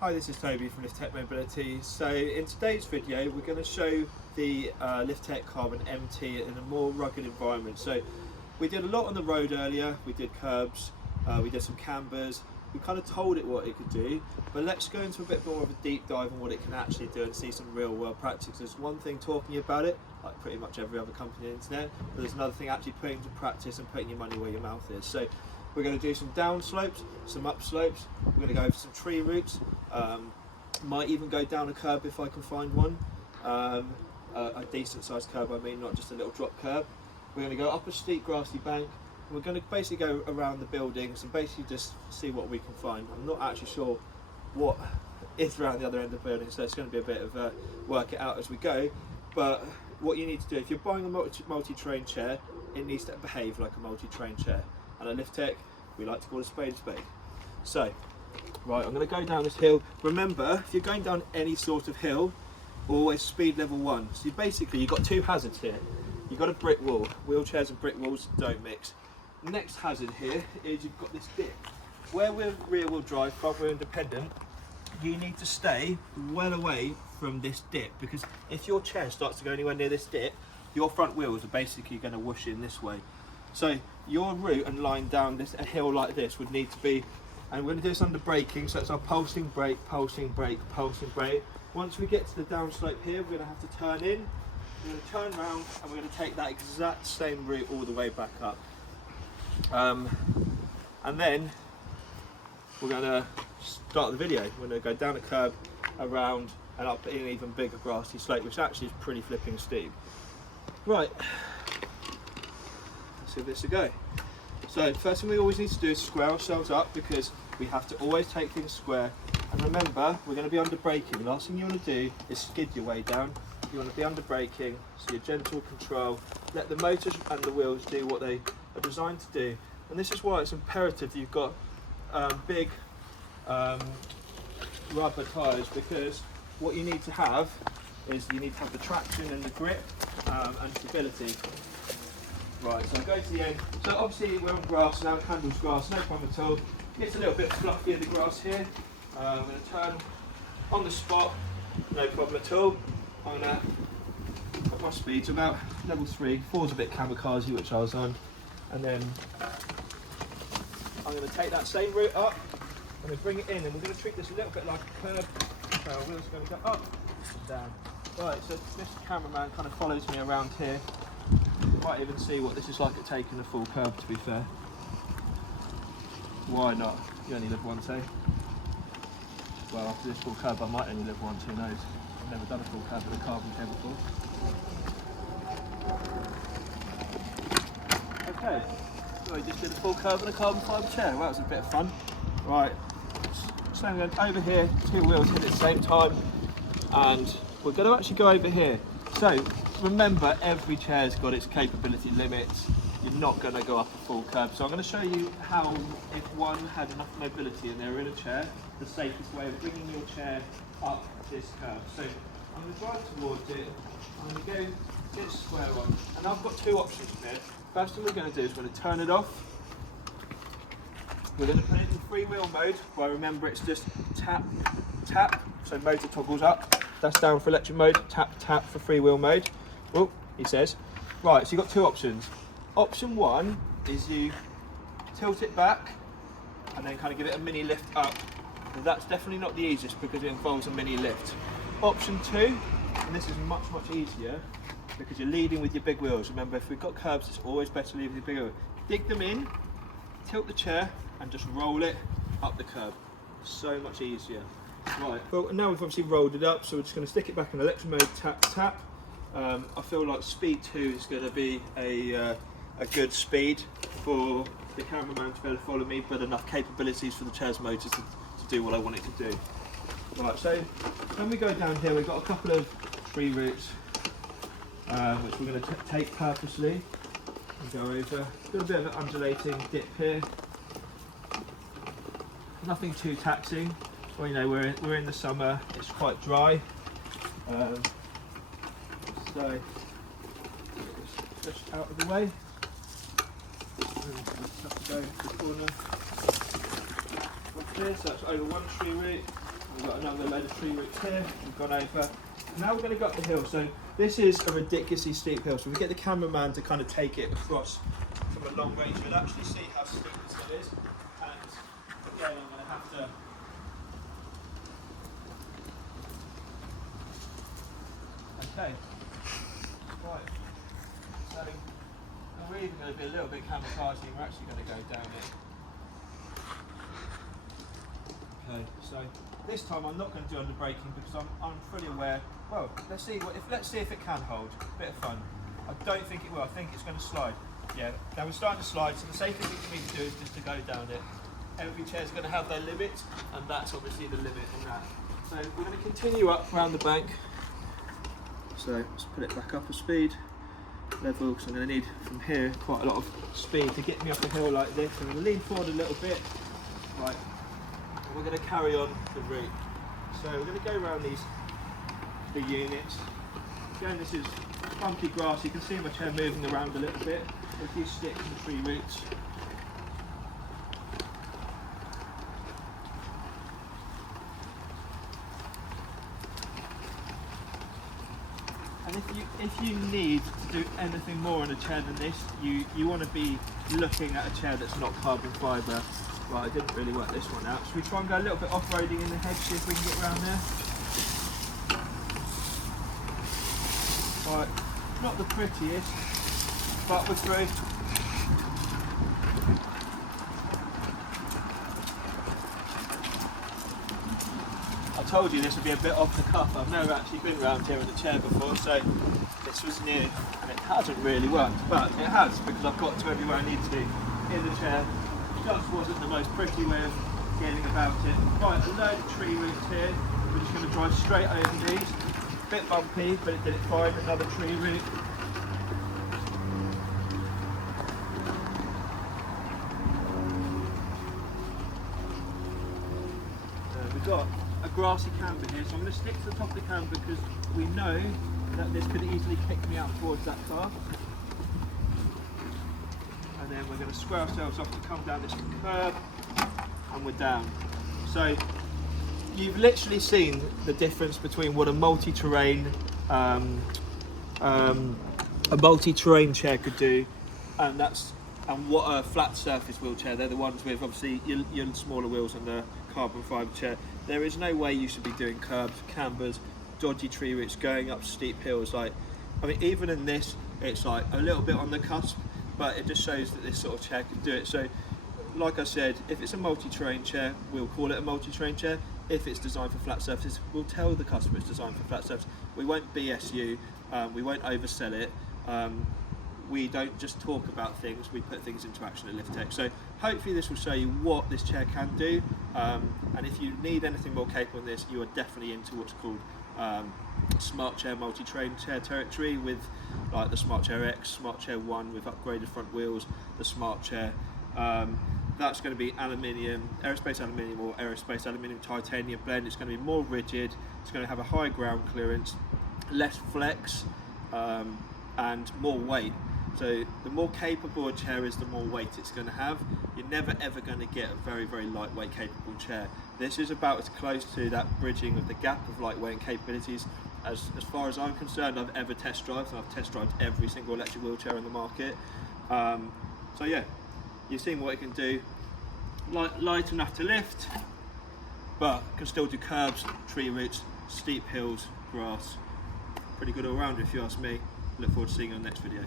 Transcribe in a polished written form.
Hi, this is Toby from LITH-TECH Mobility. So in today's video we're going to show the LITH-TECH Carbon MT in a more rugged environment. So we did a lot on the road earlier, we did curbs, we did some cambers, we kind of told it what it could do, but let's go into a bit more of a deep dive on what it can actually do and see some real world practice. There's one thing talking about it, like pretty much every other company on the internet, but there's another thing actually putting into practice and putting your money where your mouth is. So we're going to do some down slopes, some up slopes, we're going to go over some tree routes, might even go down a curb if I can find one, a decent sized curb I mean, not just a little drop curb. We're going to go up a steep grassy bank, and we're going to basically go around the buildings and basically just see what we can find. I'm not actually sure what is around the other end of the building, so it's going to be a bit of work it out as we go, but what you need to do, if you're buying a multi-train chair, it needs to behave like a multi-train chair. And at LITH-TECH, we like to call a spade a spade. So, right, I'm going to go down this hill. Remember, if you're going down any sort of hill, always speed level 1. So you've got two hazards here. You've got a brick wall. Wheelchairs and brick walls don't mix. Next hazard here is you've got this dip. Where we're rear wheel drive, front wheel independent, you need to stay well away from this dip, because if your chair starts to go anywhere near this dip, your front wheels are basically going to whoosh in this way. So your route and line down a hill like this would need to be, and we're going to do this under braking, so it's our pulsing brake, pulsing brake, pulsing brake. Once we get to the down slope here, we're going to have to turn in, we're going to turn around, and we're going to take that exact same route all the way back up. And then we're going to start the video. We're going to go down a curb, around, and up an even bigger grassy slope, which actually is pretty flipping steep. Right. Give this a go. So first thing we always need to do is square ourselves up, because we have to always take things square. And remember, we're going to be under braking. The last thing you want to do is skid your way down. You want to be under braking, so you're gentle control. Let the motors and the wheels do what they are designed to do. And this is why it's imperative that you've got big rubber tyres, because what you need to have is you need to have the traction and the grip and stability. Right, so I go to the end. So obviously we're on grass now, it handles grass, no problem at all. It's a little bit fluffier, the grass here. I'm going to turn on the spot, no problem at all. I'm going to put my speed to about level 3. 4's a bit kamikaze, which I was on. And then I'm going to take that same route up, I'm going to bring it in, and we're going to treat this a little bit like a curb. So our wheels are going to go up and down. Right, so this cameraman kind of follows me around here. You might even see what this is like at taking a full curb, to be fair. Why not? You only live once, eh? Well, after this full curb I might only live once, who knows? I've never done a full curb with a carbon chair before. Okay, so I just did a full curb with a carbon fibre chair. Well, that was a bit of fun. Right, so I'm going over here, two wheels hit at the same time, and we're going to actually go over here. So, remember, every chair's got its capability limits. You're not going to go up a full curb. So I'm going to show you how, if one had enough mobility and they were in a chair, the safest way of bringing your chair up this curb. So I'm going to drive towards it. I'm going to go get square on. And I've got two options here. First thing we're going to do is we're going to turn it off. We're going to put it in freewheel mode, where remember it's just tap, tap, so motor toggles up. That's down for electric mode, tap, tap for freewheel mode. Oh, he says. Right, so you've got two options. Option 1 is you tilt it back and then kind of give it a mini lift up. But that's definitely not the easiest, because it involves a mini lift. Option 2, and this is much, much easier, because you're leading with your big wheels. Remember, if we've got curbs, it's always better to lead with your big wheels. Dig them in, tilt the chair, and just roll it up the curb. So much easier. Right, well now we've obviously rolled it up, so we're just going to stick it back in electric mode, tap, tap. I feel like speed 2 is going to be a good speed for the cameraman to be able to follow me, but enough capabilities for the chair's motors to do what I want it to do. Right, so when we go down here, we've got a couple of tree routes, which we're going to take purposely and go over. Got a bit of an undulating dip here. Nothing too taxing. Well, you know, we're in the summer, it's quite dry. So just out of the way. Have to go to the corner of this. That's over one tree route. We've got another load of tree roots here. We've gone over. Now we're going to go up the hill. So this is a ridiculously steep hill. So we get the cameraman to kind of take it across from a long range. You'll actually see how steep this hill is. And again, I'm going to have to. Okay. Right. So we're even going to be a little bit camouflaging. We're actually going to go down it. Okay. So this time I'm not going to do under braking because I'm fully aware. Well, let's see if it can hold. Bit of fun. I don't think it will. I think it's going to slide. Yeah. Now we're starting to slide. So the safest thing for me to do is just to go down it. Every chair is going to have their limit, and that's obviously the limit on that. So we're going to continue up around the bank. So let's put it back up a speed level because I'm going to need from here quite a lot of speed to get me up a hill like this. I'm going to lean forward a little bit. Right. And we're going to carry on the route. So we're going to go around the units. Again, this is bumpy grass. You can see my chair moving around a little bit. A few sticks and tree roots. And if you need to do anything more on a chair than this, you want to be looking at a chair that's not carbon fibre. Right, I didn't really work this one out. Should we try and go a little bit off-roading in the hedge, see if we can get around there? Right, not the prettiest, but we're through. I told you this would be a bit off the cuff. I've never actually been around here in a chair before, so this was new, and it hasn't really worked, but it has because I've got to everywhere I need to in the chair. Just wasn't the most pretty way of getting about it. Right, a load of tree roots here. We're just going to drive straight over these. Bit bumpy, but it did it fine. Another tree root. We've got a grassy camber here, so I'm going to stick to the top of the camber because we know that this could easily kick me out towards that car. And then we're going to square ourselves off to come down this curb, and we're down. So you've literally seen the difference between what a multi-terrain chair could do, and what a flat surface wheelchair. They're the ones with obviously your smaller wheels and the carbon fibre chair. There is no way you should be doing curbs, cambers, dodgy tree roots, going up steep hills. Like, I mean, even in this, it's like a little bit on the cusp, but it just shows that this sort of chair can do it. So, like I said, if it's a multi-terrain chair, we'll call it a multi-terrain chair. If it's designed for flat surfaces, we'll tell the customer it's designed for flat surface. We won't BS you, we won't oversell it. We don't just talk about things, we put things into action at LITH-TECH. So hopefully this will show you what this chair can do. And if you need anything more capable than this, you are definitely into what's called Smart Chair multi-terrain chair territory, with like the Smart Chair X, Smart Chair 1 with upgraded front wheels, the Smart Chair. That's going to be aluminium, aerospace aluminium or aerospace aluminium titanium blend. It's going to be more rigid, it's going to have a high ground clearance, less flex, and more weight. So the more capable a chair is, the more weight it's going to have. You're never ever going to get a very, very lightweight capable chair. This is about as close to that bridging of the gap of lightweight and capabilities as far as I'm concerned I've ever test driven. I've test driven every single electric wheelchair in the market. So yeah, you've seen what it can do. Light enough to lift, but can still do curbs, tree roots, steep hills, grass. Pretty good all rounder if you ask me. Look forward to seeing you on the next video.